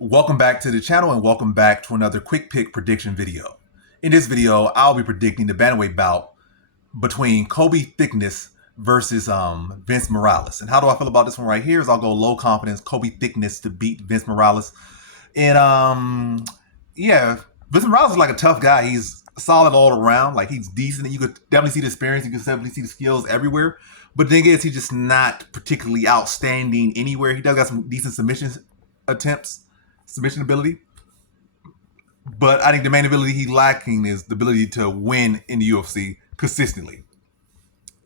Welcome back to the channel and welcome back to another quick pick prediction video. In this video, I'll be predicting the bantamweight bout between Colby Thicknesse versus Vince Morales. And how do I feel about this one right here is I'll go low confidence Colby Thicknesse to beat Vince Morales. And yeah, Vince Morales is like a tough guy. He's solid all around. Like he's decent. You could definitely see the experience. You could definitely see the skills everywhere. But the thing is, he's just not particularly outstanding anywhere. He does got some decent attempts, submission ability. But I think the main ability he's lacking is the ability to win in the UFC consistently.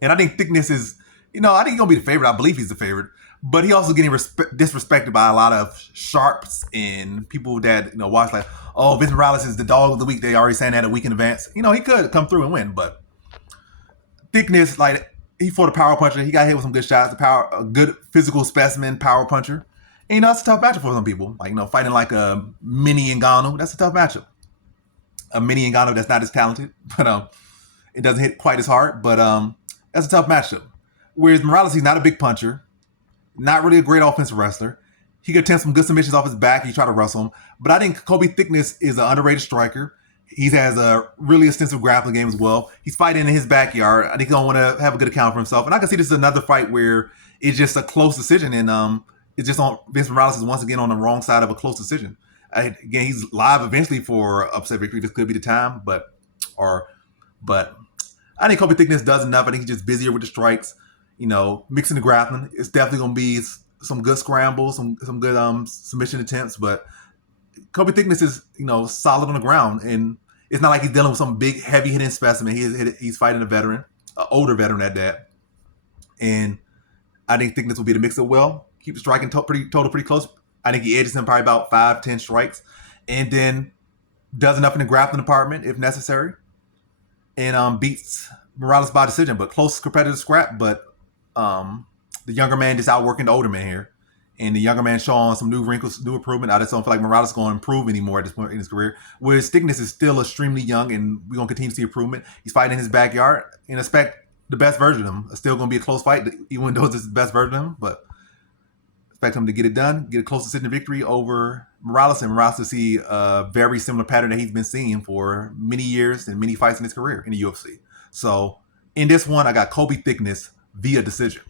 And I think Thicknesse is, I think he's gonna be the favorite. I believe he's the favorite. But he also getting disrespected by a lot of sharps and people that watch like, oh, Vince Morales is the dog of the week. They already saying that a week in advance. He could come through and win, but Thicknesse, like he fought a power puncher. He got hit with some good shots. A good physical specimen power puncher. And that's a tough matchup for some people. Like fighting like a mini Ngannou, that's a tough matchup. A mini Ngannou that's not as talented, but it doesn't hit quite as hard. But that's a tough matchup. Whereas Morales, he's not a big puncher, not really a great offensive wrestler. He could attempt some good submissions off his back. He try to wrestle him. But I think Colby Thicknesse is an underrated striker. He has a really extensive grappling game as well. He's fighting in his backyard. I think he's going to want to have a good account for himself. And I can see this is another fight where it's just a close decision. And it's just on Vince Morales is once again on the wrong side of a close decision. Again, he's live eventually for upset victory. This could be the time, but I think Colby Thicknesse does enough. I think he's just busier with the strikes. Mixing the grappling. It's definitely going to be some good scrambles, some good submission attempts. But Colby Thicknesse is solid on the ground, and it's not like he's dealing with some big heavy hitting specimen. He's fighting a veteran, an older veteran at that, and I think Thicknesse will be the mix-up well. Keep the striking pretty close. I think he edges him probably about 5-10 strikes, and then does enough in the grappling department if necessary, and beats Morales by decision. But close competitive scrap. But the younger man just outworking the older man here, and the younger man showing some new wrinkles, new improvement. I just don't feel like Morales is going to improve anymore at this point in his career. Whereas Thicknesse is still extremely young, and we're going to continue to see improvement. He's fighting in his backyard, and expect the best version of him. It's still going to be a close fight, even though it's the best version of him, but expect him to get it done, get a close decision victory over Morales, and Morales to see a very similar pattern that he's been seeing for many years and many fights in his career in the UFC. So in this one, I got Colby Thicknesse via decision.